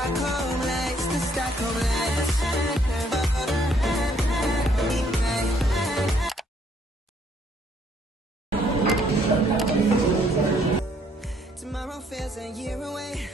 Stockholm lights, the Stockholm lights. Tomorrow feels a year away.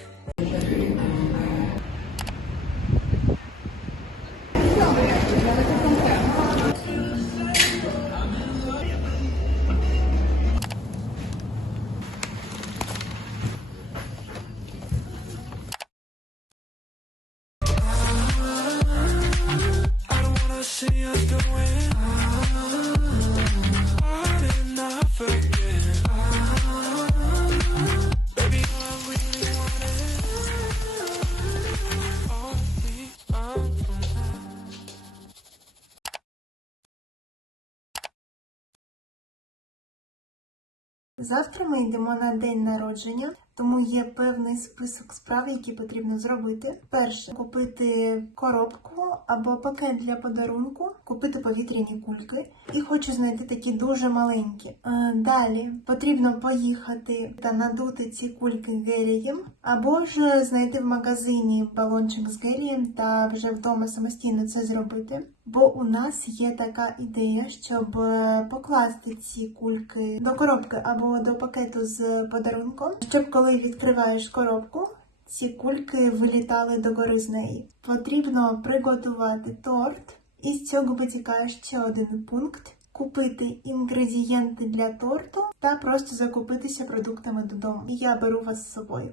Завтра ми йдемо на день народження, тому є певний список справ, які потрібно зробити. Перше купити коробку або пакет для подарунку, купити повітряні кульки. І хочу знайти такі дуже маленькі. Е, Далі потрібно поїхати та надути ці кульки гелієм, або ж знайти в магазині балончик з гелієм та вже вдома самостійно це зробити. Бо у нас є така ідея, щоб е, покласти ці кульки до коробки або до пакету з подарунком, щоб коли відкриваєш коробку, ці кульки вилітали догори з неї. Потрібно приготувати торт, і з цього витікає ще один пункт. Купити інгредієнти для торту та просто закупитися продуктами додому. Я беру вас з собою.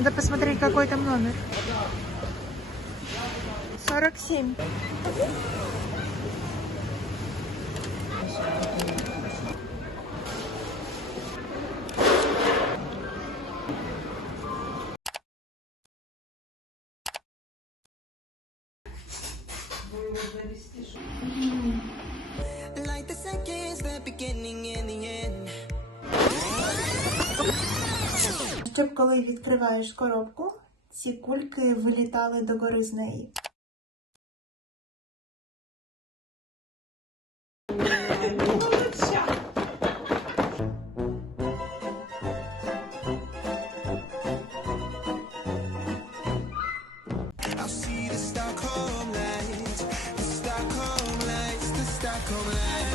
Надо посмотреть, какой там номер. 47. Like the seconds, the beginning and the Щоб коли відкриваєш коробку, ці кульки вилітали догори з неї. Stockholm lights, the Stockholm lights.